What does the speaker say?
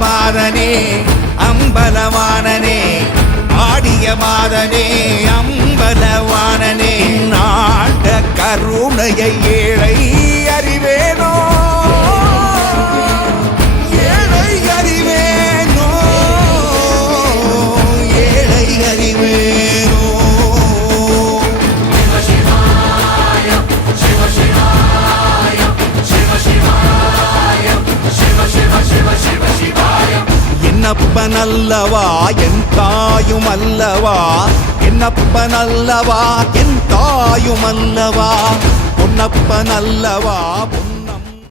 மாதனே அம்பலவானனே ஆடிய மாதனே அம்பலவானனே நாட்ட கருணையை ஏழை அறிவேனோ ஏழை அறிவேனோ ஏழை அறிவேனோ என்னப்பனல்லவா என் தாயும் அல்லவா என்னப்பனல்லவா என் தாயும் அல்லவா பொன்னப்பனல்லவா